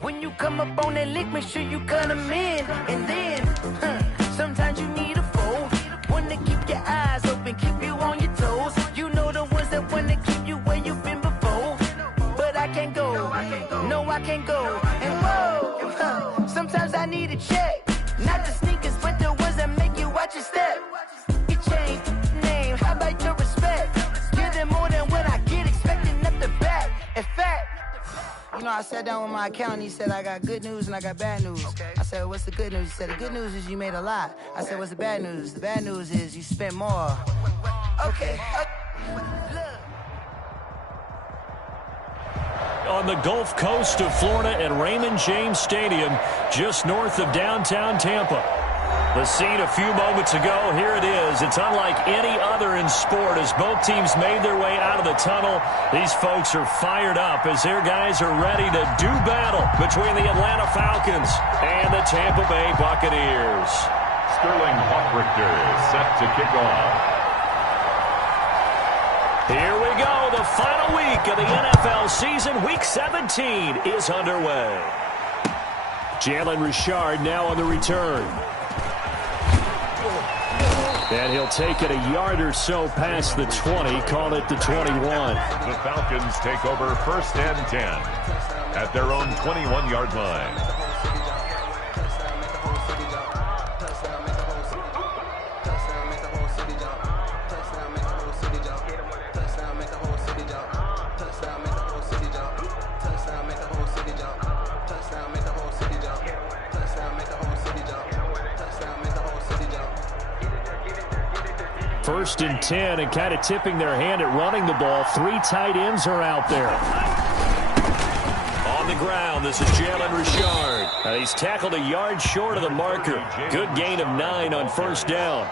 When you come up on that lick, make sure you cut them in. And then, sometimes you need a fold. One to keep your eyes open, keep you on your toes. You know the ones that want to keep you where you've been before. But I can't go, no, I can't go. And whoa, sometimes I need a check. Not the sneakers, but the ones that make you watch your step. You change name, how about your respect? Give them more than what I get, expecting up the back. In fact, you know, I sat down with my accountant. He said, I got good news and I got bad news. Okay. I said, what's the good news? He said, the good news is you made a lot. I said, what's the bad news? The bad news is you spent more. Okay. On the Gulf Coast of Florida at Raymond James Stadium, just north of downtown Tampa. The scene a few moments ago, here it is. It's unlike any other in sport as both teams made their way out of the tunnel. These folks are fired up as their guys are ready to do battle between the Atlanta Falcons and the Tampa Bay Buccaneers. Sterling Hawk-Richter set to kick off. Here we go. The final week of the NFL season. Week 17 is underway. Jalen Richard now on the return. And he'll take it a yard or so past the 20, call it the 21. The Falcons take over 1st and 10 at their own 21-yard line. First and 10, and kind of tipping their hand at running the ball. 3 tight ends are out there. On the ground, this is Jalen Richard. He's tackled a yard short of the marker. Good gain of 9 on 1st down.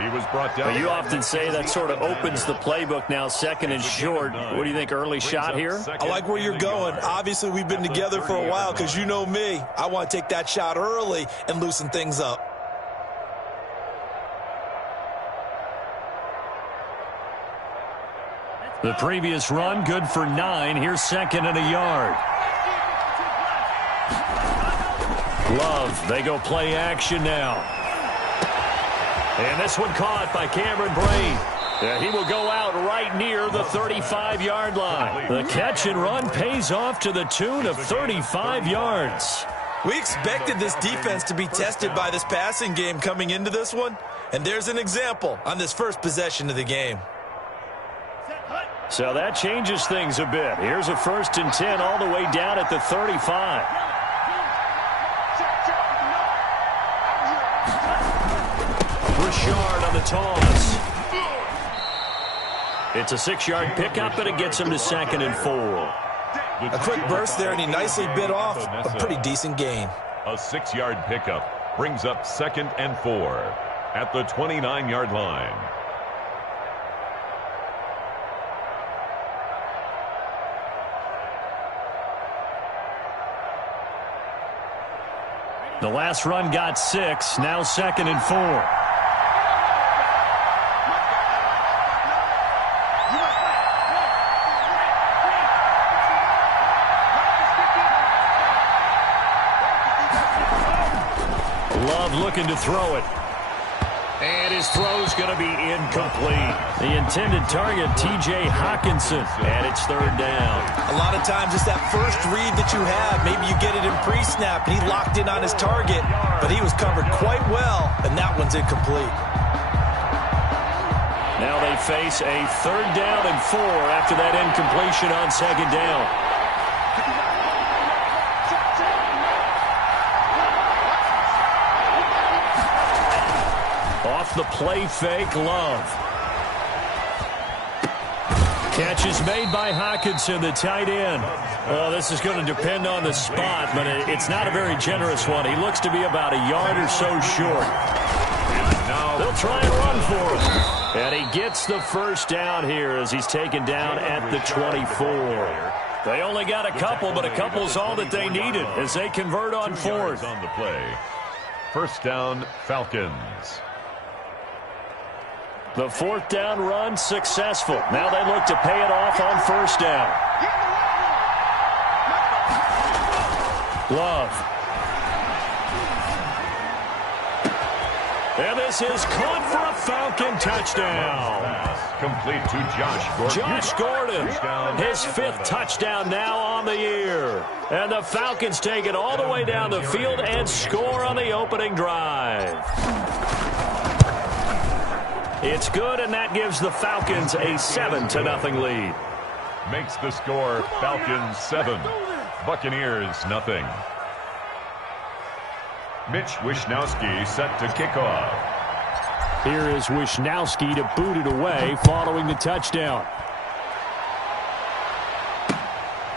He was brought down. But you often say that sort of opens the playbook now, 2nd and short. What do you think, early shot here? I like where you're going. Obviously, we've been together for a while because you know me. I want to take that shot early and loosen things up. The previous run, good for 9. Here's 2nd and a yard. Love, they go play action now. And this one caught by Cameron Braid. He will go out right near the 35-yard line. The catch and run pays off to the tune of 35 yards. We expected this defense to be tested by this passing game coming into this one. And there's an example on this first possession of the game. So that changes things a bit. Here's a 1st and 10 all the way down at the 35. Richard on the toss. It's a 6-yard pickup, and it gets him to 2nd and 4. A quick burst there, and he nicely bit off a pretty decent gain. A 6-yard pickup brings up 2nd and 4 at the 29-yard line. The last run got 6, now 2nd and 4. Love looking to throw it. And his throw's going to be incomplete. The intended target, T.J. Hawkinson, and it's 3rd down. A lot of times it's that first read that you have. Maybe you get it in pre-snap, and he locked in on his target, but he was covered quite well, and that one's incomplete. Now they face a 3rd down and 4 after that incompletion on 2nd down. Off the play fake, Love. Catch is made by Hawkinson, the tight end. Well, this is going to depend on the spot, but it's not a very generous one. He looks to be about a yard or so short. They'll try and run for him. And he gets the 1st down here as he's taken down at the 24. They only got a couple, but a couple's all that they needed as they convert on 4th. On the play. 1st down, Falcons. The 4th down run successful. Now they look to pay it off on 1st down. Love. And this is caught for a Falcon touchdown. Complete to Josh Gordon. Josh Gordon, his 5th touchdown now on the year. And the Falcons take it all the way down the field and score on the opening drive. It's good, and that gives the Falcons a 7-0 lead. Makes the score Falcons 7, Buccaneers 0. Mitch Wishnowsky set to kick off. Here is Wishnowsky to boot it away following the touchdown.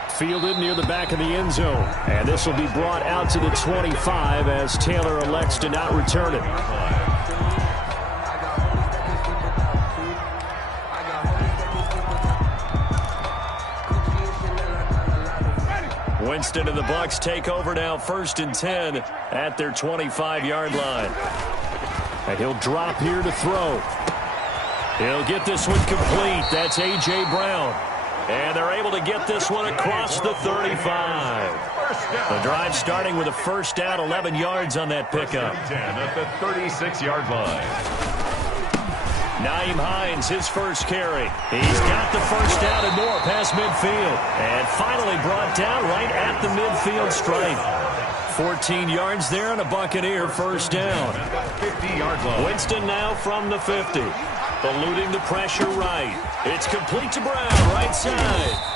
Fielded near the back of the end zone. And this will be brought out to the 25 as Taylor elects to not return it. Winston and the Bucs take over now, 1st and 10 at their 25-yard line. And he'll drop here to throw. He'll get this one complete. That's A.J. Brown. And they're able to get this one across the 35. The drive starting with a 1st down, 11 yards on that pickup. 10 at the 36-yard line. Nyheim Hines, his 1st carry. He's got the 1st down and more past midfield. And finally brought down right at the midfield stripe. 14 yards there and a Buccaneer 1st down. 50-yard line. Winston now from the 50. Eluding the pressure right. It's complete to Brown, right side.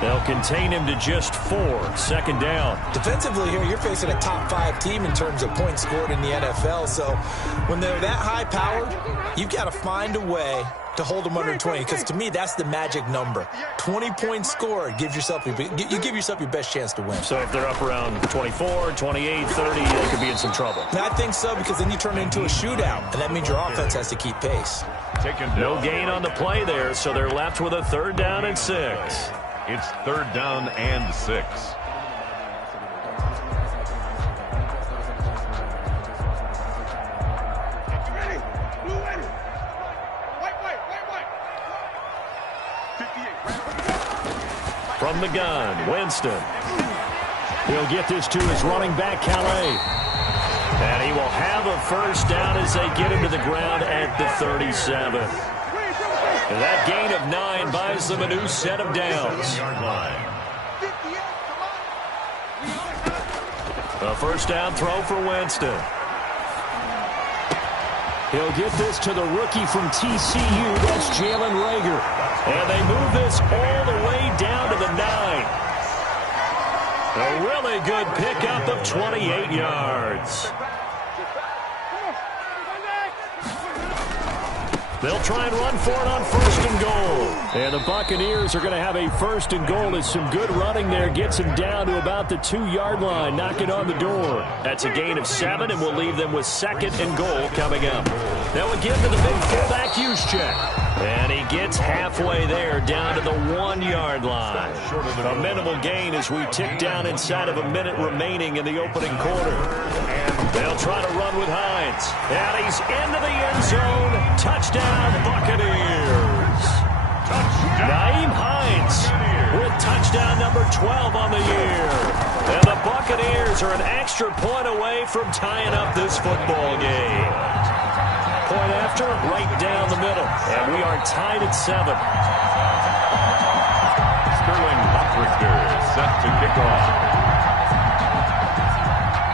They'll contain him to just 4. 2nd down. Defensively here, you're facing a top-5 team in terms of points scored in the NFL. So when they're that high-powered, you've got to find a way to hold them under 20. Because to me, that's the magic number. 20 points scored gives yourself you give yourself your best chance to win. So if they're up around 24, 28, 30, they could be in some trouble. And I think so, because then you turn it into a shootout, and that means your offense has to keep pace. No gain on the play there, so they're left with a 3rd down and 6. It's 3rd down and 6. From the gun, Winston. He'll get this to his running back, Calais. And he will have a 1st down as they get him to the ground at the 37. And that gain of 9 buys them a new set of downs. A 1st down throw for Winston. He'll get this to the rookie from TCU. That's Jalen Reagor. And they move this all the way down to the 9. A really good pickup of 28 yards. They'll try and run for it on 1st and goal. And the Buccaneers are going to have a 1st and goal as some good running there gets him down to about the 2-yard line, knocking on the door. That's a gain of 7, and we'll leave them with 2nd and goal coming up. They'll again to the big fullback use check. And he gets halfway there down to the 1-yard line. A minimal gain as we tick down inside of a minute remaining in the opening quarter. They'll try to run with Hines. And he's into the end zone. Touchdown, Buccaneers. Nyheim Hines with touchdown number 12 on the year. And the Buccaneers are an extra point away from tying up this football game. Point after, right down the middle. And we are tied at 7. Sterling Hofrichter set to kick off.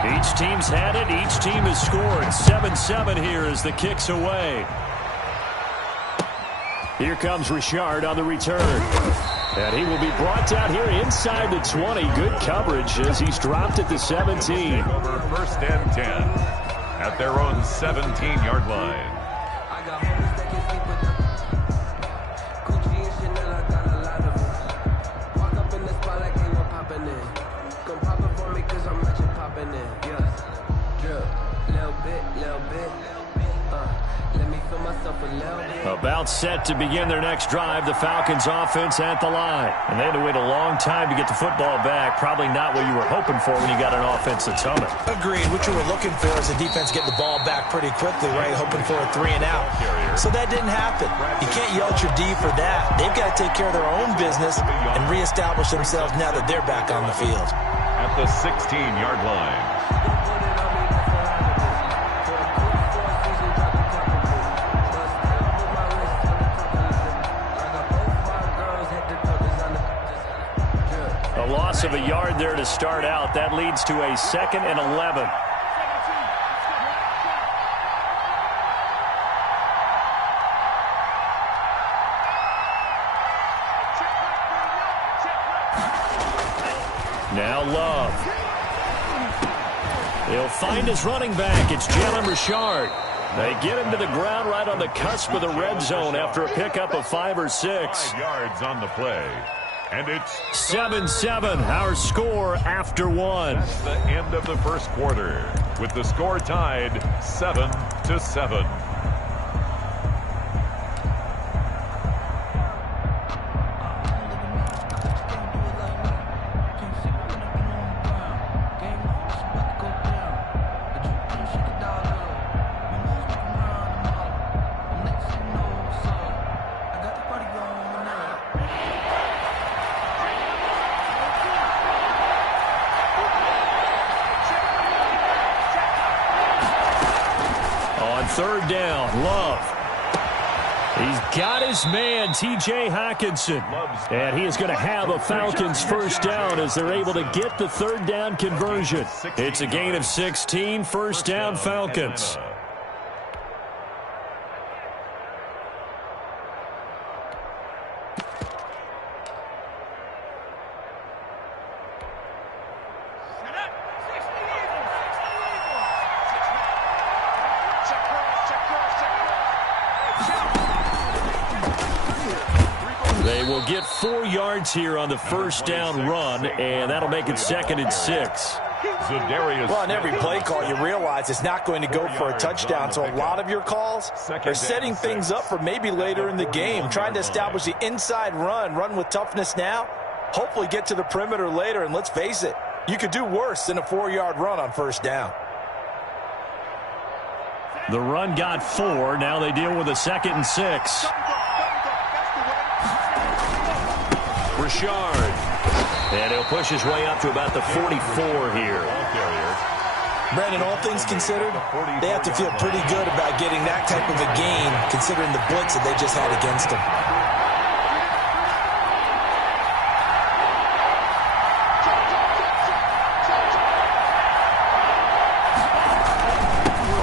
Each team's had it. Each team has scored. 7-7 here as the kick's away. Here comes Richard on the return. And he will be brought down here inside the 20. Good coverage as he's dropped at the 17. Over 1st and 10 at their own 17-yard line. About set to begin their next drive, the Falcons offense at the line. And they had to wait a long time to get the football back. Probably not what you were hoping for when you got an offense that's humming. Agreed. What you were looking for is the defense getting the ball back pretty quickly, right? Hoping for a 3 and out. So that didn't happen. You can't yell at your D for that. They've got to take care of their own business and reestablish themselves now that they're back on the field. At the 16-yard line. A loss of a yard there to start out. That leads to a 2nd and 11. Now Love. He'll find his running back. It's Jalen Richard. They get him to the ground right on the cusp of the red zone after a pickup of 5 or 6. 5 yards on the play. And it's 7-7, our score after 1. That's the end of the first quarter, with the score tied 7-7. Third down, Love. He's got his man, T.J. Hockenson. And he is going to have a Falcons first down as they're able to get the third down conversion. It's a gain of 16, first down Falcons. They will get 4 yards here on the first down run, and that'll make it 2nd and 6. Well, on every play call, you realize it's not going to go for a touchdown, so a lot of your calls are setting things up for maybe later in the game, trying to establish the inside run with toughness now, hopefully get to the perimeter later, and let's face it, you could do worse than a 4-yard run on first down. The run got 4. Now they deal with a 2nd and 6. Richard. And he'll push his way up to about the 44 here. Brandon, all things considered, they have to feel pretty good about getting that type of a gain, considering the blitz that they just had against them.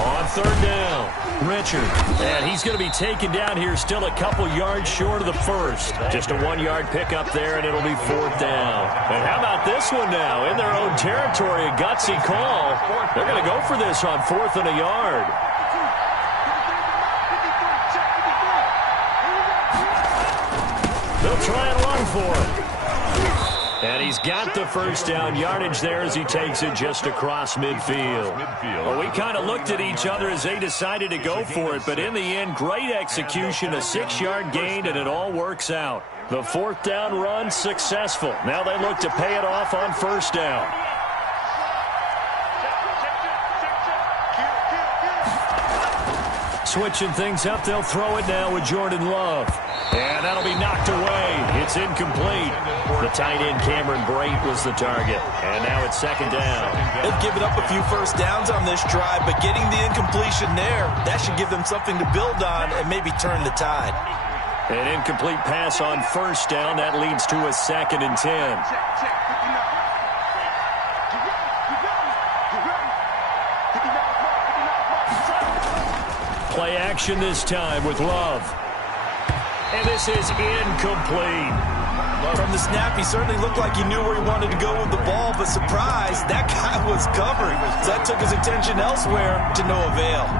On third down, Richard. And he's going to be taken down here still a couple yards short of the first. Just a 1-yard pickup there, and it'll be 4th down. And how about this one now? In their own territory, a gutsy call. They're going to go for this on 4th and a yard. They'll try and run for him. And he's got the first down yardage there as he takes it just across midfield. Well, we kind of looked at each other as they decided to go for it, but in the end, great execution, a 6-yard gain, and it all works out. The 4th down run successful. Now they look to pay it off on first down. Switching things up, they'll throw it now with Jordan Love. And that'll be knocked away. It's incomplete. The tight end Cameron Brate was the target. And now it's 2nd down. They've given up a few first downs on this drive, but getting the incompletion there, that should give them something to build on and maybe turn the tide. An incomplete pass on first down. That leads to a 2nd and 10. Play action this time with Love. And this is incomplete. From the snap, he certainly looked like he knew where he wanted to go with the ball, but surprise, that guy was covered. So that took his attention elsewhere to no avail.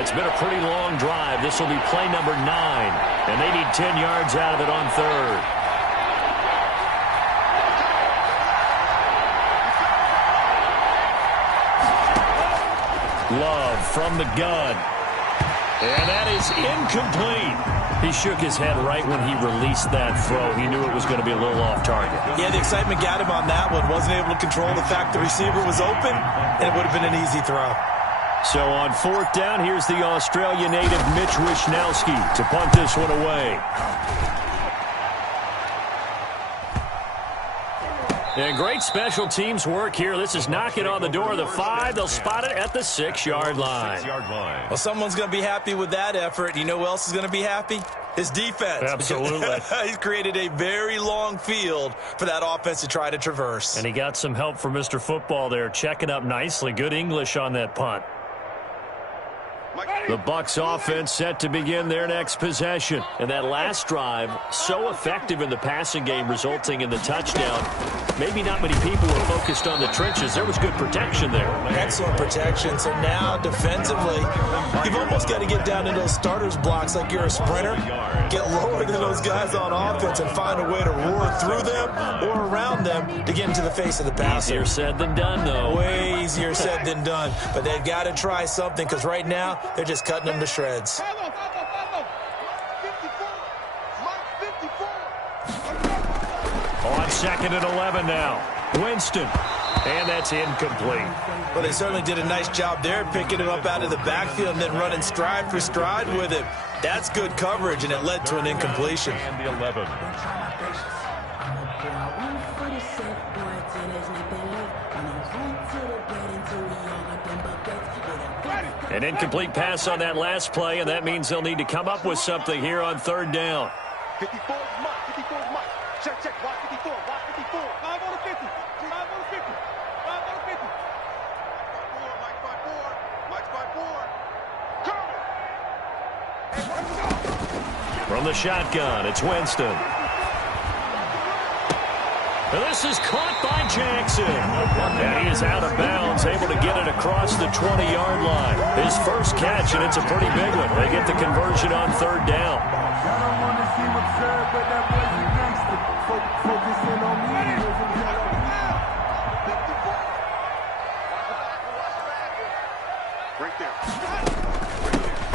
It's been a pretty long drive. This will be play number 9. And they need 10 yards out of it on third. Love from the gun. And that is incomplete. He shook his head right when he released that throw. He knew it was going to be a little off target. Yeah, the excitement got him on that one. Wasn't able to control the fact the receiver was open, and it would have been an easy throw. So on fourth down, here's the Australia native Mitch Wishnowski to punt this one away. And great special teams work here. This is knocking on the door of the 5. They'll spot it at the 6-yard line. Well, someone's going to be happy with that effort. You know who else is going to be happy? His defense. Absolutely. He's created a very long field for that offense to try to traverse. And he got some help from Mr. Football there, checking up nicely. Good English on that punt. The Bucs offense set to begin their next possession. And that last drive, so effective in the passing game, resulting in the touchdown. Maybe not many people were focused on the trenches. There was good protection there. Excellent protection. So now, defensively, you've almost got to get down to those starters blocks like you're a sprinter. Get lower than those guys on offense and find a way to roar through them or around them to get into the face of the passer. Easier said than done, though. Way easier said than done. But they've got to try something because right now, they're just cutting them to shreds. On 2nd and 11 now. Winston. And that's incomplete. Well, they certainly did a nice job there, picking him up out of the backfield and then running stride for stride with him. That's good coverage, and it led to an incompletion. And the 11. An incomplete pass on that last play, and that means they'll need to come up with something here on 3rd down. 54 is Mike. 54 is Mike. Check. Watch 54. Watch 54. 5 on the 50. 5 on the 50. 5 on the 50. Mike's by 4. Mike's by 4. Coming. Hey, let's go. From the shotgun, it's Winston. And this is caught by Jackson. And he is out of bounds, able to get it across the 20-yard line. His first catch, and it's a pretty big one. They get the conversion on 3rd down.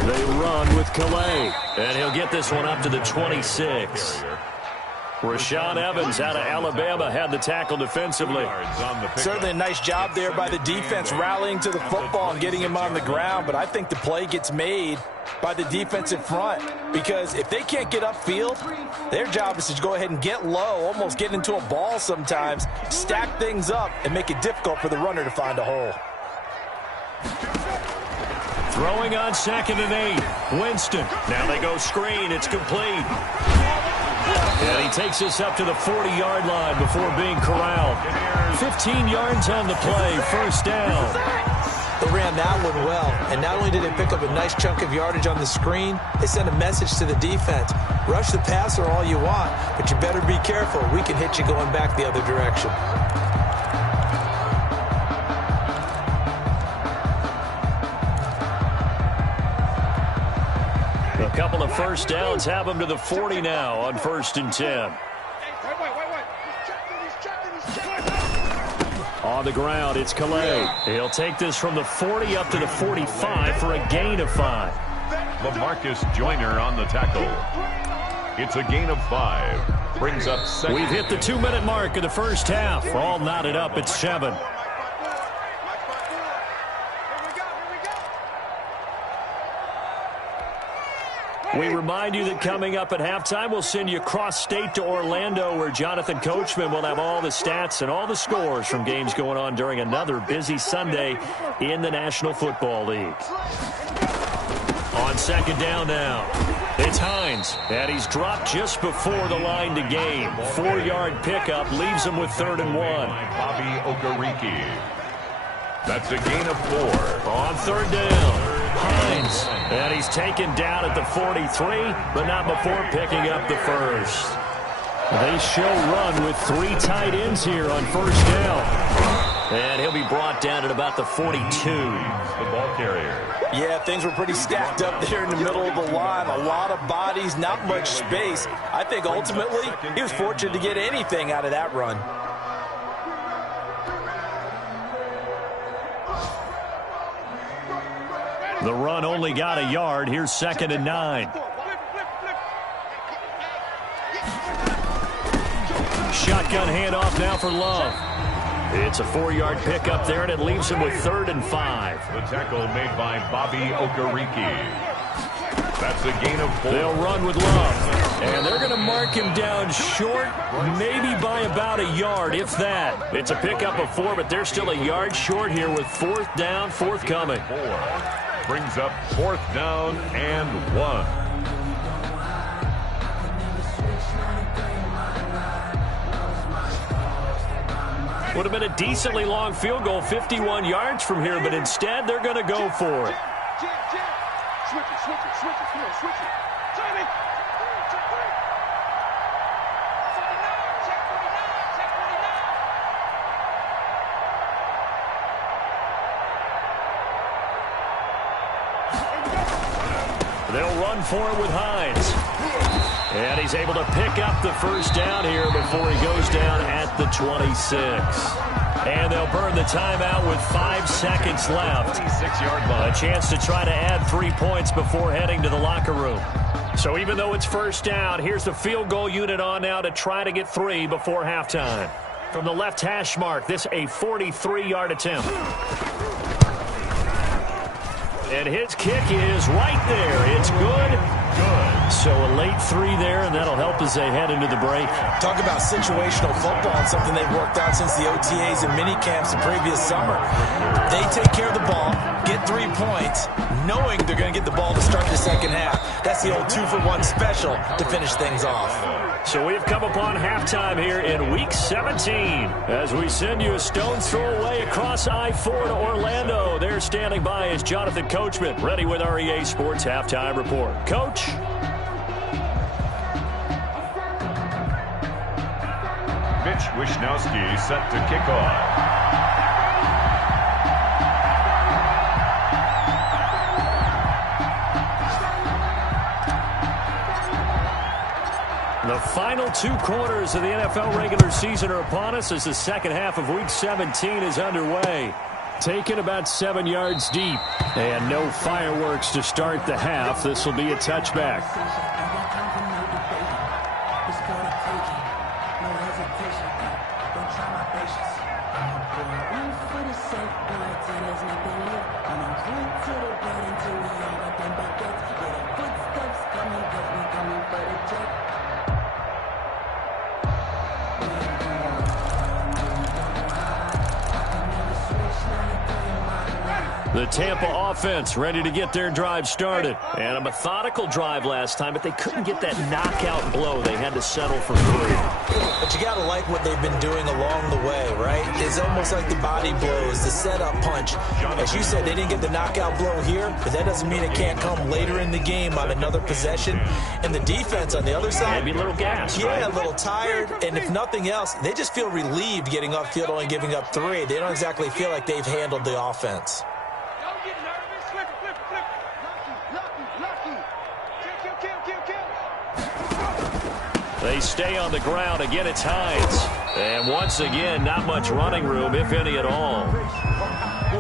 They run with Calais, and he'll get this one up to the 26. Rashaan Evans out of Alabama had the tackle defensively. Certainly a nice job there by the defense rallying to the football and getting him on the ground, but I think the play gets made by the defensive front because if they can't get upfield, their job is to go ahead and get low, almost get into a ball sometimes, stack things up, and make it difficult for the runner to find a hole. Throwing on 2nd and 8. Winston. Now they go screen. It's complete. And he takes us up to the 40-yard line before being corralled. 15 yards on the play. 1st down. They ran that one well, and not only did they pick up a nice chunk of yardage on the screen, they sent a message to the defense. Rush the passer all you want, but you better be careful. We can hit you going back the other direction. A couple of 1st downs have them to the 40 now on 1st and 10. On the ground, it's Calais. He'll take this from the 40 up to the 45 for a gain of 5. LaMarcus Joyner on the tackle. It's a gain of 5. Brings up 2nd. We've hit the 2-minute mark of the 1st half. We're all knotted up at 7. We remind you that coming up at halftime, we'll send you cross-state to Orlando, where Jonathan Coachman will have all the stats and all the scores from games going on during another busy Sunday in the National Football League. On 2nd down now, it's Hines, and he's dropped just before the line to gain. 4-yard pickup leaves him with 3rd and 1. Bobby Okereke. That's a gain of 4. On 3rd down. Hines, and he's taken down at the 43, but not before picking up the 1st. They show run with 3 tight ends here on 1st down. And he'll be brought down at about the 42. The ball carrier. Yeah, things were pretty stacked up there in the middle of the line. A lot of bodies, not much space. I think ultimately he was fortunate to get anything out of that run. The run only got a yard. Here's 2nd and 9. Shotgun handoff now for Love. It's a 4-yard pickup there, and it leaves him with 3rd and 5. The tackle made by Bobby Okereke. That's a gain of 4. They'll run with Love. And they're going to mark him down short, maybe by about a yard, if that. It's a pickup of 4, but they're still a yard short here with 4th down, forthcoming. 4 brings up 4th down and 1. Would have been a decently long field goal, 51 yards from here, but instead they're going to go for it. Switch it. Come on, switch it. Tommy! They'll run for it with Hines. And he's able to pick up the 1st down here before he goes down at the 26. And they'll burn the timeout with 5 seconds left. 26-yard line. A chance to try to add 3 points before heading to the locker room. So even though it's 1st down, here's the field goal unit on now to try to get 3 before halftime. From the left hash mark, this a 43-yard attempt. And his kick is right there. It's good. So a late 3 there, and that'll help as they head into the break. Talk about situational football, and something they've worked out since the OTAs and mini camps the previous summer. They take care of the ball, get 3 points, knowing they're going to get the ball to start the second half. That's the old 2-for-1 special to finish things off. So we've come upon halftime here in Week 17 as we send you a stone's throw away across I-4 to Orlando. There standing by is Jonathan Coachman, ready with our EA Sports Halftime Report. Coach? Mitch Wishnowsky set to kick off. The final 2 quarters of the NFL regular season are upon us as the second half of Week 17 is underway. Taken about 7 yards deep. And no fireworks to start the half. This will be a touchback. The Tampa offense ready to get their drive started. And a methodical drive last time, but they couldn't get that knockout blow. They had to settle for 3. But you got to like what they've been doing along the way, right? It's almost like the body blows, the setup punch. As you said, they didn't get the knockout blow here, but that doesn't mean it can't come later in the game on another possession. And the defense on the other side, maybe a little gassed, yeah, right? A little tired. And if nothing else, they just feel relieved getting upfield, only giving up 3. They don't exactly feel like they've handled the offense. They stay on the ground. Again, it's Hines. And once again, not much running room, if any at all.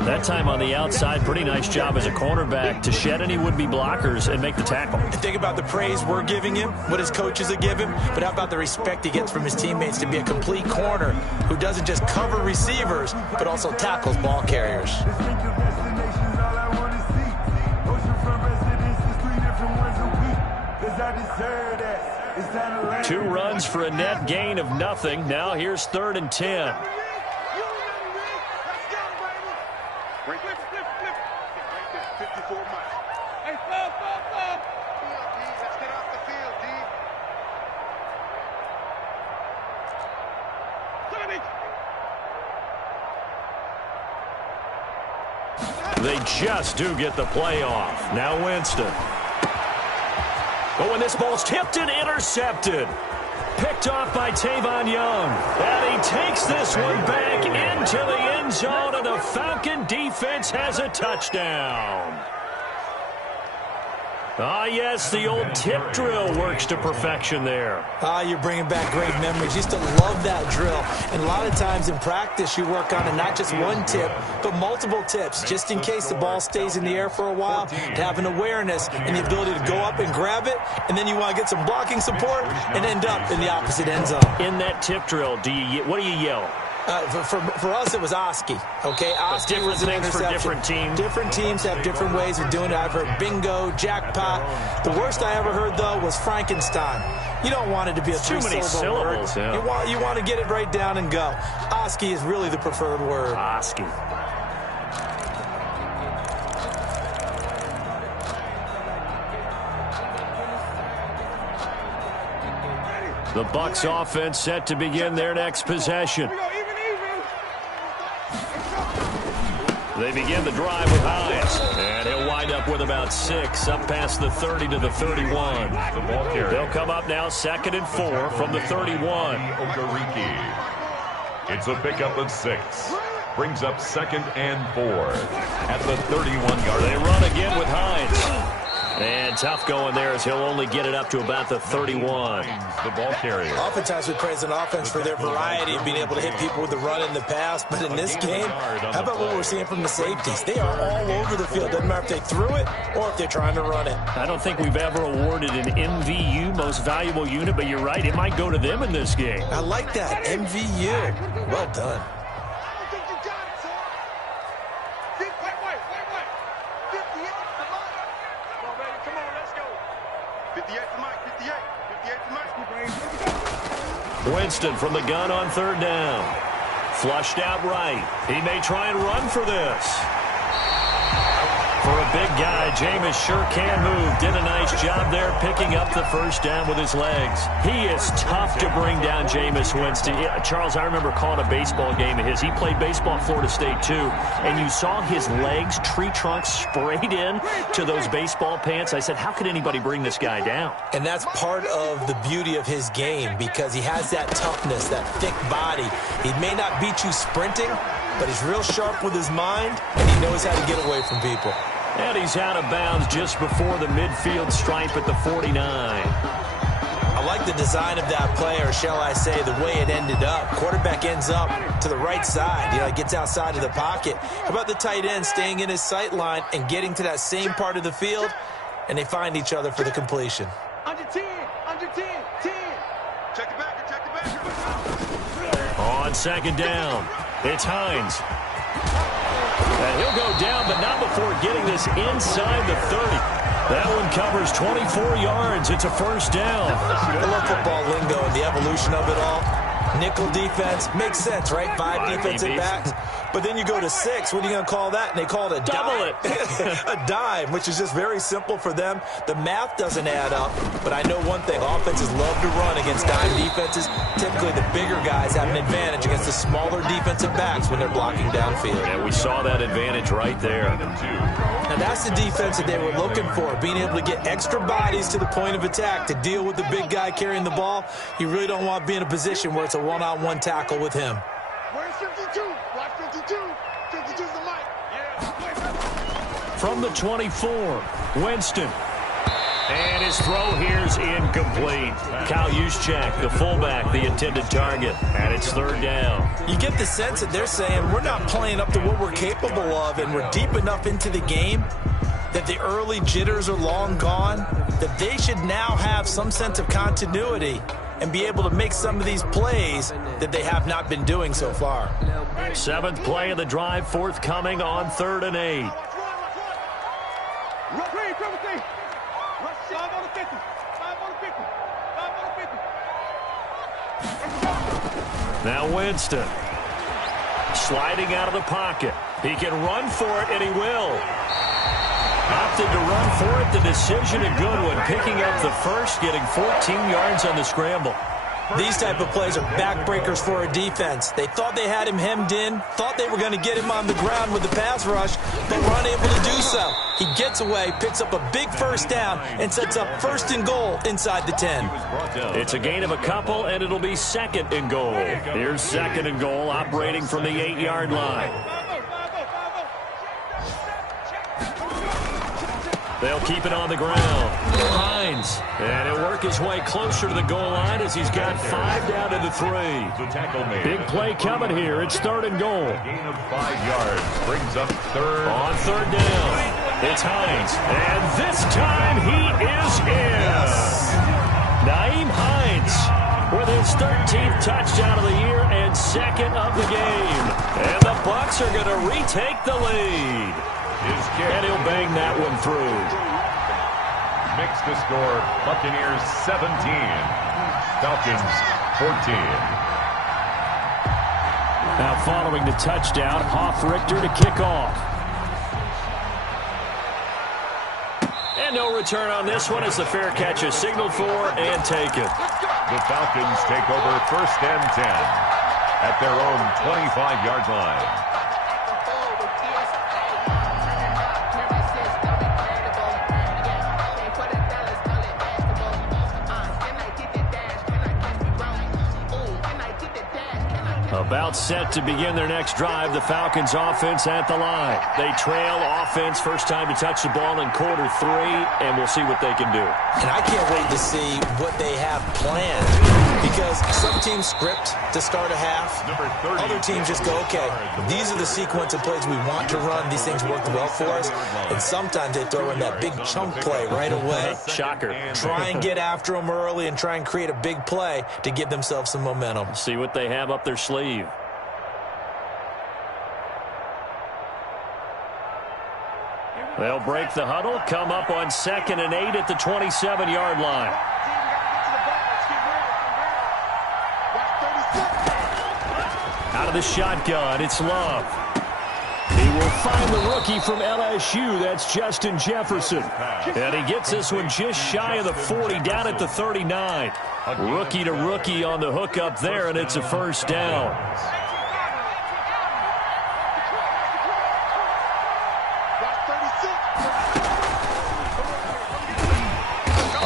That time on the outside, pretty nice job as a cornerback to shed any would-be blockers and make the tackle. Think about the praise we're giving him, what his coaches are giving, but how about the respect he gets from his teammates to be a complete corner who doesn't just cover receivers, but also tackles ball carriers. 2 runs for a net gain of nothing. Now here's 3rd and 10. They just do get the play off. Now Winston. But when this ball's tipped and intercepted. Picked off by Tavon Young. And he takes this one back into the end zone, and the Falcon defense has a touchdown. Ah, yes, the old tip drill works to perfection there. Ah, you're bringing back great memories. Used to love that drill. And a lot of times in practice, you work on it, not just one tip, but multiple tips, just in case the ball stays in the air for a while, to have an awareness and the ability to go up and grab it, and then you want to get some blocking support and end up in the opposite end zone. In that tip drill, what do you yell? For us, it was Oski. Okay, Oski was an interception. For different teams. Different teams have different ways of doing it. I've heard bingo, jackpot. The worst I ever heard, though, was Frankenstein. You don't want it to be a three-syllable word. Yeah. You want to get it right down and go. Oski is really the preferred word. Oski. The Bucs offense set to begin their next possession. They begin the drive with Hines, and he'll wind up with about 6, up past the 30 to the 31. They'll come up now 2nd and 4 from the 31. It's a pickup of 6. Brings up 2nd and 4 at the 31-yard. They run again with Hines. And tough going there as he'll only get it up to about the 31. The ball carrier. Oftentimes we praise an offense for their variety of being able to hit people with the run in the pass. But in this game, how about what we're seeing from the safeties? They are all over the field. Doesn't matter if they threw it or if they're trying to run it. I don't think we've ever awarded an MVU, most valuable unit, but you're right. It might go to them in this game. I like that. MVU. Well done. Winston from the gun on 3rd down. Flushed out right. He may try and run for this. For a big guy, Jameis sure can move. Did a nice job there picking up the 1st down with his legs. He is tough to bring down, Jameis Winston. Yeah, Charles, I remember calling a baseball game of his. He played baseball at Florida State, too. And you saw his legs, tree trunks sprayed in to those baseball pants. I said, how could anybody bring this guy down? And that's part of the beauty of his game because he has that toughness, that thick body. He may not beat you sprinting, but he's real sharp with his mind, and he knows how to get away from people. And he's out of bounds just before the midfield stripe at the 49. I like the design of that play, or shall I say the way it ended up. Quarterback ends up to the right side. You know, he gets outside of the pocket. How about the tight end staying in his sight line and getting to that same part of the field, and they find each other for the completion. Under 10, 10. Check the back. On 2nd down, it's Hines. And he'll go down, but not before getting this inside the 30. That one covers 24 yards. It's a 1st down. I love football lingo and the evolution of it all. Nickel defense makes sense, right? 5 defensive backs. But then you go to 6. What are you going to call that? And they call it a double dime. A dime, which is just very simple for them. The math doesn't add up. But I know one thing. Offenses love to run against dime defenses. Typically, the bigger guys have an advantage against the smaller defensive backs when they're blocking downfield. And we saw that advantage right there. Now, that's the defense that they were looking for, being able to get extra bodies to the point of attack to deal with the big guy carrying the ball. You really don't want to be in a position where it's a one-on-one tackle with him. Where's 52? Watch 52. 52's the mic. Yeah. From the 24, Winston. And his throw here's incomplete. Kyle Juszczyk, the fullback, the intended target. And it's 3rd down. You get the sense that they're saying we're not playing up to what we're capable of, and we're deep enough into the game that the early jitters are long gone, that they should now have some sense of continuity and be able to make some of these plays that they have not been doing so far. 7th play of the drive, forthcoming on 3rd and 8. Now Winston sliding out of the pocket. He can run for it, and he will. Opted to run for it. The decision a good one. Picking up the 1st, getting 14 yards on the scramble. These type of plays are backbreakers for a defense. They thought they had him hemmed in, thought they were going to get him on the ground with the pass rush, but were unable to do so. He gets away, picks up a big 1st down, and sets up 1st and goal inside the 10. It's a gain of a couple, and it'll be 2nd and goal. Here's 2nd and goal, operating from the 8-yard line. They'll keep it on the ground. Hines. And he'll work his way closer to the goal line as he's got 5 down to the 3. The tackle made. Big play coming here. It's 3rd and goal. A gain of 5 yards brings up 3rd. On 3rd down, it's Hines. And this time he is in. Nyheim Hines with his 13th touchdown of the year and 2nd of the game. And the Bucs are going to retake the lead. And he'll bang that one through. Makes the score Buccaneers 17, Falcons 14. Now following the touchdown, Hoff-Richter to kick off. And no return on this one as the fair catch is signaled for and taken. The Falcons take over 1st and 10 at their own 25-yard line. About set to begin their next drive, the Falcons offense at the line. They trail offense, first time to touch the ball in quarter 3, and we'll see what they can do. And I can't wait to see what they have planned, because some teams script to start a half. Other teams just go, okay, these are the sequence of plays we want to run. These things work well for us. And sometimes they throw in that big chunk play right away. Shocker. Try and get after them early and try and create a big play to give themselves some momentum. See what they have up their sleeve. They'll break the huddle, come up on 2nd and 8 at the 27-yard line. Out of the shotgun, it's Love. He will find the rookie from LSU, that's Justin Jefferson. And he gets this one just shy of the 40, down at the 39. Rookie to rookie on the hook up there, and it's a 1st down.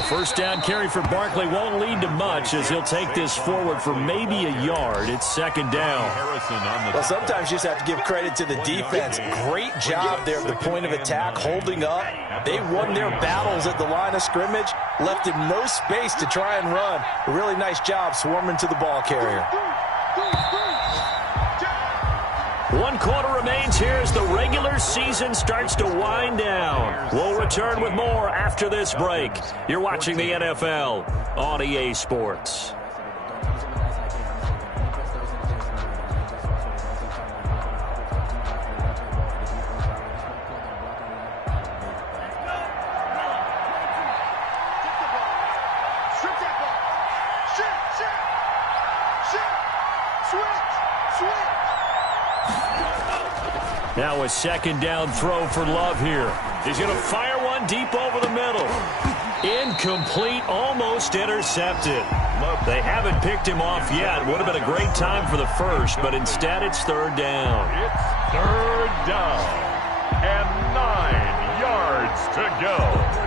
First down carry for Barkley won't lead to much as he'll take this forward for maybe a yard. It's 2nd down. Well, sometimes you just have to give credit to the defense. Great job there at the point of attack, holding up. They won their battles at the line of scrimmage, left him no space to try and run. A really nice job swarming to the ball carrier. 1 quarter remains here as the regular season starts to wind down. We'll return with more after this break. You're watching the NFL on EA Sports. Now a 2nd down throw for Love here. He's going to fire one deep over the middle. Incomplete, almost intercepted. They haven't picked him off yet. Would have been a great time for the first, but instead it's 3rd down. It's 3rd down and 9 yards to go.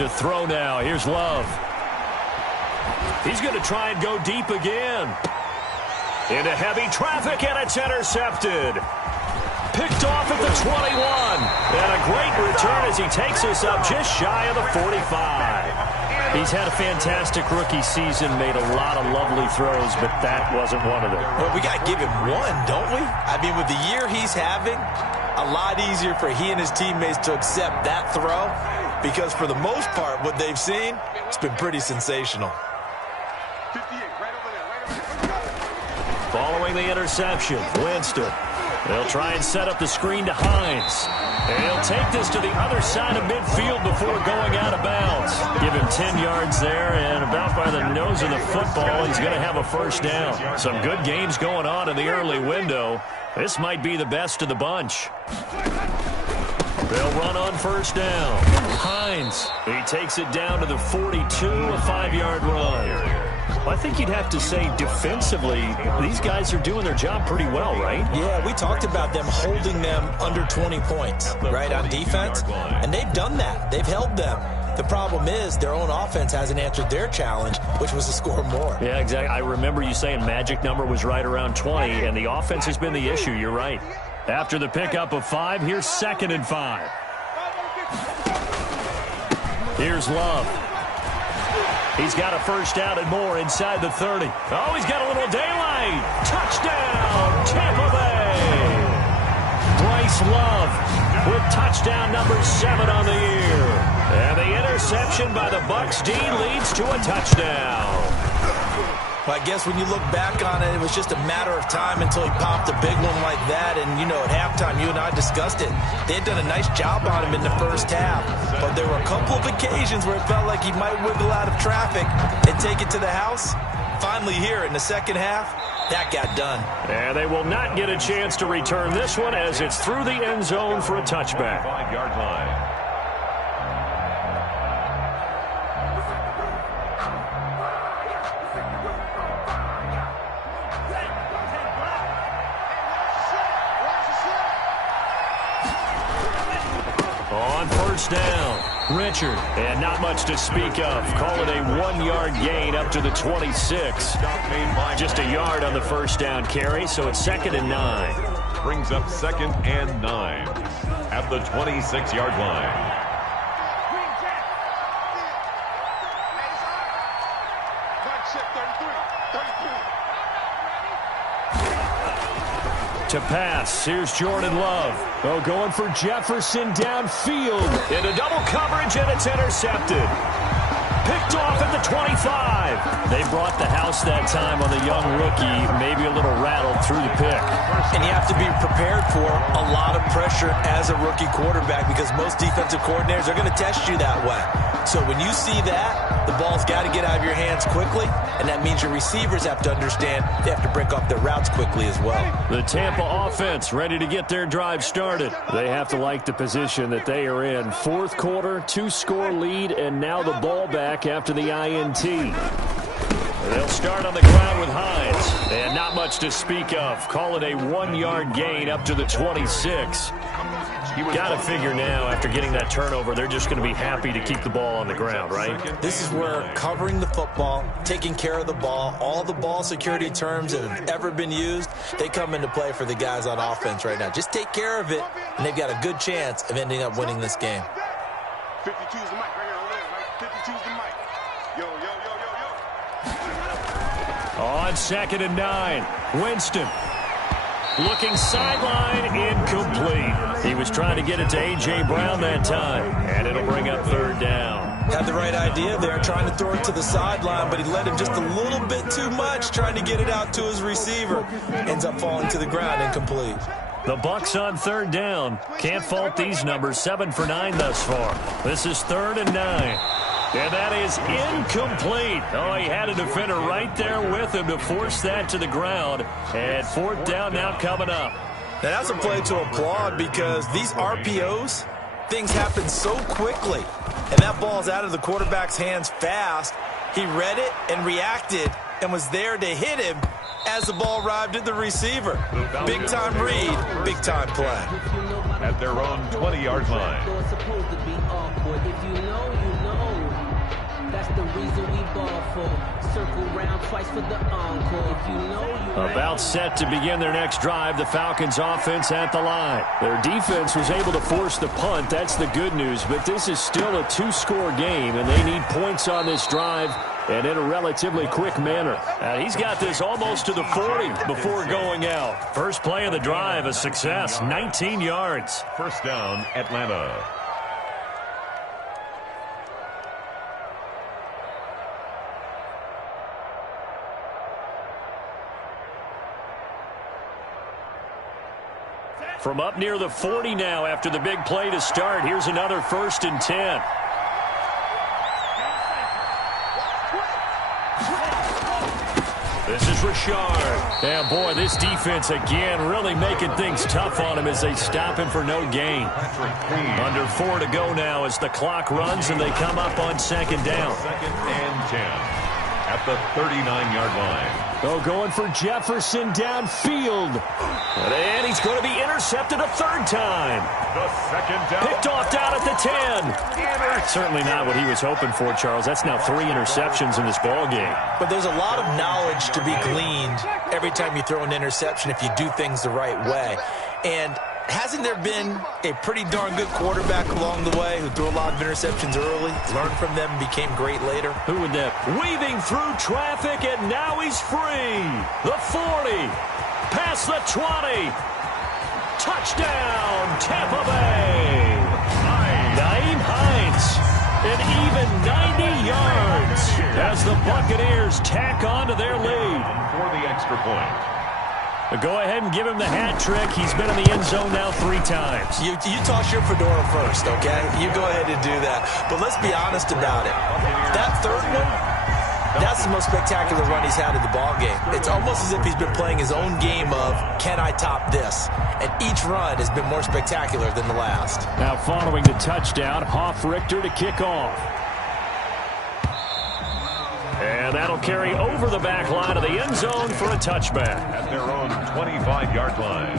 To throw now. Here's Love. He's going to try and go deep again. Into heavy traffic, and it's intercepted. Picked off at the 21. And a great return as he takes us up just shy of the 45. He's had a fantastic rookie season, made a lot of lovely throws, but that wasn't one of them. Well, we got to give him one, don't we? I mean, with the year he's having, a lot easier for he and his teammates to accept that throw. Because for the most part, what they've seen, it's been pretty sensational. Following the interception, Winston. They'll try and set up the screen to Hines. And he'll take this to the other side of midfield before going out of bounds. Give him 10 yards there, and about by the nose of the football, he's going to have a 1st down. Some good games going on in the early window. This might be the best of the bunch. They'll run on 1st down. Hines, he takes it down to the 42, a 5-yard run. Well, I think you'd have to say defensively, these guys are doing their job pretty well, right? Yeah, we talked about them holding them under 20 points, right, on defense. And they've done that. They've held them. The problem is their own offense hasn't answered their challenge, which was to score more. Yeah, exactly. I remember you saying magic number was right around 20, and the offense has been the issue. You're right. After the pickup of 5, here's 2nd and 5. Here's Love. He's got a first down and more inside the 30. Oh, he's got a little daylight. Touchdown, Tampa Bay. Bryce Love with touchdown number 7 on the year. And the interception by the Bucs D leads to a touchdown. Well, I guess when you look back on it, it was just a matter of time until he popped a big one like that. And, you know, at halftime, you and I discussed it. They had done a nice job on him in the first half. But there were a couple of occasions where it felt like he might wiggle out of traffic and take it to the house. Finally here in the second half, that got done. And they will not get a chance to return this one as it's through the end zone for a touchback. 5-yard line. On first down, Richard, and not much to speak of. Call it a 1-yard gain up to the 26. Just a yard on the first down carry, so it's 2nd and 9. Brings up 2nd and 9 at the 26-yard line. To pass, here's Jordan Love. Oh, going for Jefferson downfield. Into double coverage, and it's intercepted. Picked off at the 25. They brought the house that time on the young rookie, maybe a little rattled through the pick. And you have to be prepared for a lot of pressure as a rookie quarterback because most defensive coordinators are going to test you that way. So when you see that, the ball's got to get out of your hands quickly, and that means your receivers have to understand they have to break off their routes quickly as well. The Tampa offense ready to get their drive started. They have to like the position that they are in. Fourth quarter, 2-score lead, and now the ball back after the INT. They'll start on the ground with Hines. And not much to speak of. Call it a 1-yard gain up to the 26. Got to figure now, after getting that turnover, they're just going to be happy to keep the ball on the ground, right? This is where covering the football, taking care of the ball, all the ball security terms that have ever been used, they come into play for the guys on offense right now. Just take care of it, and they've got a good chance of ending up winning this game. 52's the mic right here on there, right? 52's the mic. Yo, yo, yo, yo, yo. On 2nd and 9, Winston. Looking sideline, incomplete. He was trying to get it to A.J. Brown that time, and it'll bring up 3rd down. Had the right idea there, trying to throw it to the sideline, but he led him just a little bit too much, trying to get it out to his receiver. Ends up falling to the ground, incomplete. The Bucs on 3rd down. Can't fault these numbers, 7 for 9 thus far. This is 3rd and 9. And that is incomplete. Oh, he had a defender right there with him to force that to the ground. And 4th down now coming up. Now, that's a play to applaud because these RPOs, things happen so quickly. And that ball's out of the quarterback's hands fast. He read it and reacted and was there to hit him as the ball arrived at the receiver. Big-time read, big-time play. At their own 20-yard line. That's the reason we ball for. Circle round twice for the encore. If you know, about set to begin their next drive, the Falcons offense at the line. Their defense was able to force the punt. That's the good news, but this is still a 2-score game, and they need points on this drive and in a relatively quick manner. He's got this almost to the 40 before going out. First play of the drive, a success, 19 yards. First down, Atlanta. From up near the 40 now after the big play to start. Here's another 1st and 10. This is Richard. And boy, this defense again really making things tough on him as they stop him for no gain. Under 4 to go now as the clock runs and they come up on 2nd down. 2nd and 10. at the 39-yard line. Oh, going for Jefferson downfield. And he's going to be intercepted a third time. The second down. Picked off down at the 10. Certainly not what he was hoping for, Charles. That's now 3 interceptions in this ball game. But there's a lot of knowledge to be gleaned every time you throw an interception if you do things the right way. And hasn't there been a pretty darn good quarterback along the way who threw a lot of interceptions early, learned from them, and became great later? Who would that? Weaving through traffic, and now he's free. The 40. Past the 20. Touchdown, Tampa Bay. Nyheim Hines. An even 90 yards as the Buccaneers tack on to their lead. For the extra point. Go ahead and give him the hat trick. He's been in the end zone now 3 times. You toss your fedora first, okay? You go ahead and do that. But let's be honest about it. That third one, that's the most spectacular run he's had in the ballgame. It's almost as if he's been playing his own game of, can I top this? And each run has been more spectacular than the last. Now following the touchdown, Hoff-Richter to kick off. And that'll carry over the back line of the end zone for a touchback. At their own 25-yard line.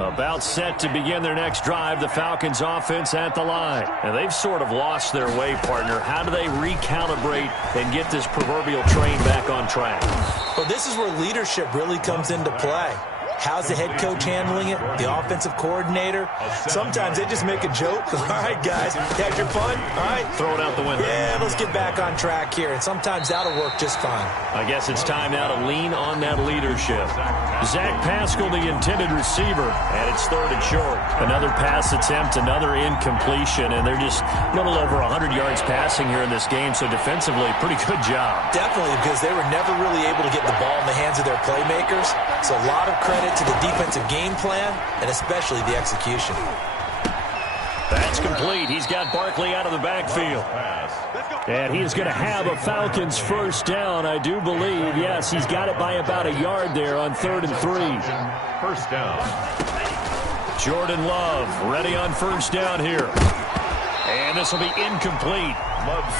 About set to begin their next drive, the Falcons offense at the line. And they've sort of lost their way, partner. How do they recalibrate and get this proverbial train back on track? Well, this is where leadership really comes into play. How's the head coach handling it? The offensive coordinator? Sometimes they just make a joke. All right, guys, had your fun? All right. Throw it out the window. Yeah, let's get back on track here. And sometimes that'll work just fine. I guess it's time now to lean on that leadership. Zach Pascal, the intended receiver, and it's 3rd and short. Another pass attempt, another incompletion, and they're just a little over 100 yards passing here in this game, so defensively, pretty good job. Definitely, because they were never really able to get the ball in the hands of their playmakers. So a lot of credit to the defensive game plan, and especially the execution. That's complete. He's got Barkley out of the backfield. And he is going to have a Falcons first down, I do believe. Yes, he's got it by about a yard there on 3rd and 3. First down. Jordan Love ready on first down here. And this will be incomplete.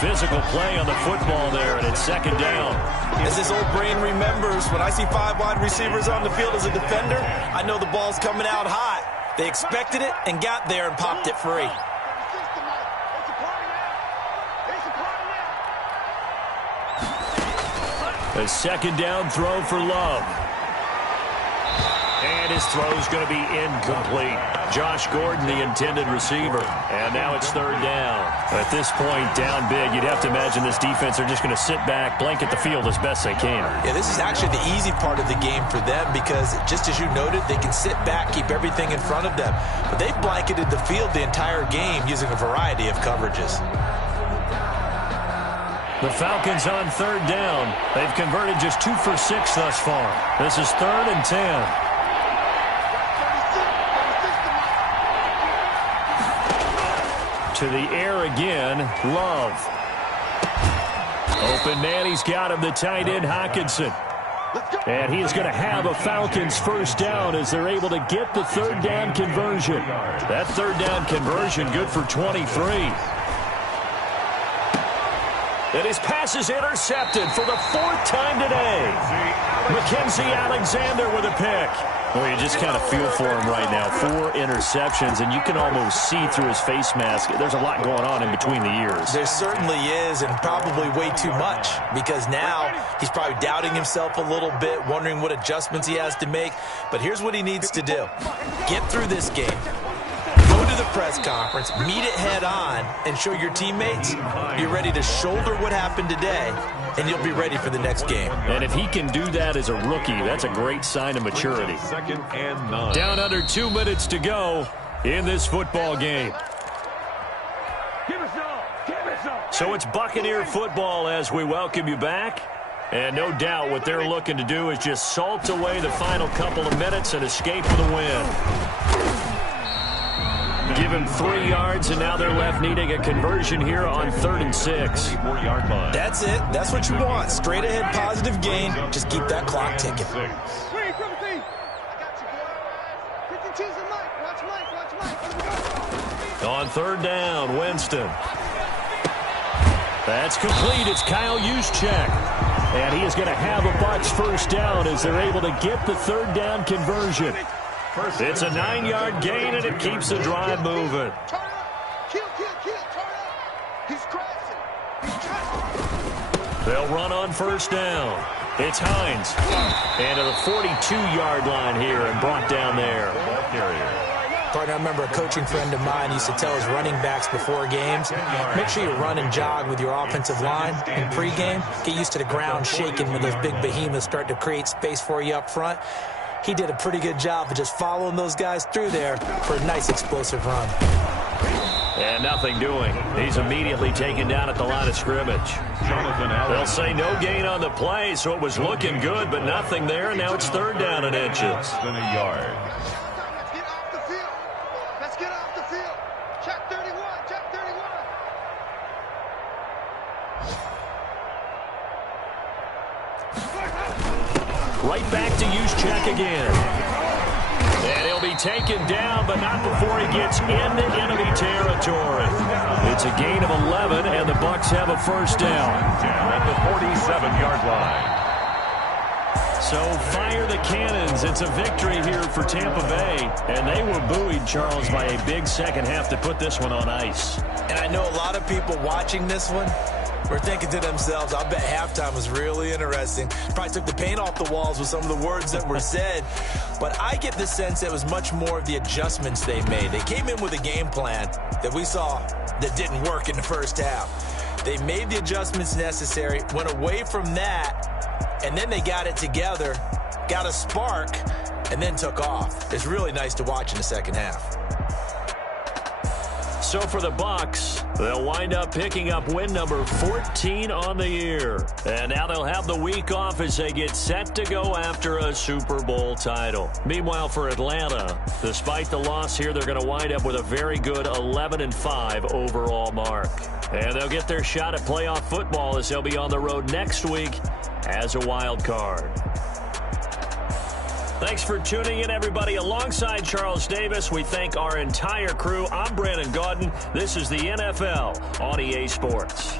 Physical play on the football there, and it's 2nd down. As this old brain remembers, when I see 5 wide receivers on the field as a defender, I know the ball's coming out hot. They expected it and got there and popped it free. A 2nd down throw for Love. And his throw's going to be incomplete. Josh Gordon, the intended receiver. And now it's 3rd down. At this point, down big, you'd have to imagine this defense are just going to sit back, blanket the field as best they can. Yeah, this is actually the easy part of the game for them because, just as you noted, they can sit back, keep everything in front of them. But they've blanketed the field the entire game using a variety of coverages. The Falcons on 3rd down. They've converted just 2 for 6 thus far. This is 3rd and 10. To the air again, Love. Open man, he's got him, the tight end, Hockenson. And he is going to have a Falcons first down as they're able to get the 3rd down conversion. That 3rd down conversion good for 23. And his pass is intercepted for the 4th time today. Mackenzie Alexander with a pick. Well, you just kind of feel for him right now. 4 interceptions, and you can almost see through his face mask. There's a lot going on in between the ears. There certainly is, and probably way too much, because now he's probably doubting himself a little bit, wondering what adjustments he has to make. But here's what he needs to do. Get through this game. Go to the press conference, meet it head on, and show your teammates you're ready to shoulder what happened today, and you'll be ready for the next game. And if he can do that as a rookie, that's a great sign of maturity. 2nd and 9. Down under 2 minutes to go in this football game. So it's Buccaneer football as we welcome you back. And no doubt what they're looking to do is just salt away the final couple of minutes and escape with a win. Give him 3 yards, and now they're left needing a conversion here on 3rd and 6. 4-yard line. That's it. That's what you want. Straight ahead positive gain. Just keep that clock ticking. 3, 17. I got you, boy. 52's a Mike. Watch Mike. Watch Mike. On 3rd down, Winston. That's complete. It's Kyle Juszczyk. And he is going to have a Bucs first down as they're able to get the 3rd down conversion. It's a 9-yard gain, and it keeps the drive moving. Turn up. Kill. Turn up. He's crashing. He's crashing. They'll run on 1st down. It's Hines. And to the 42-yard line here and brought down there. Ball carrier. Partner, I remember a coaching friend of mine used to tell his running backs before games, make sure you run and jog with your offensive line in pregame. Get used to the ground shaking when those big behemoths start to create space for you up front. He did a pretty good job of just following those guys through there for a nice explosive run. And nothing doing. He's immediately taken down at the line of scrimmage. They'll say no gain on the play, so it was looking good, but nothing there. Now it's 3rd down and inches. Less than a yard. Let's get off the field. Check 31. Check 31. Right back to Juszczyk again. And he'll be taken down, but not before he gets into enemy territory. It's a gain of 11, and the Bucs have a first down. At the 47-yard line. So fire the cannons. It's a victory here for Tampa Bay. And they were buoyed, Charles, by a big second half to put this one on ice. And I know a lot of people watching this one were thinking to themselves, I bet halftime was really interesting. Probably took the paint off the walls with some of the words that were said. But I get the sense it was much more of the adjustments they made. They came in with a game plan that we saw that didn't work in the first half. They made the adjustments necessary, went away from that, and then they got it together, got a spark, and then took off. It's really nice to watch in the second half. So for the Bucs, they'll wind up picking up win number 14 on the year. And now they'll have the week off as they get set to go after a Super Bowl title. Meanwhile, for Atlanta, despite the loss here, they're going to wind up with a very good 11-5 overall mark. And they'll get their shot at playoff football as they'll be on the road next week as a wild card. Thanks for tuning in, everybody. Alongside Charles Davis, we thank our entire crew. I'm Brandon Gaudin. This is the NFL on EA Sports.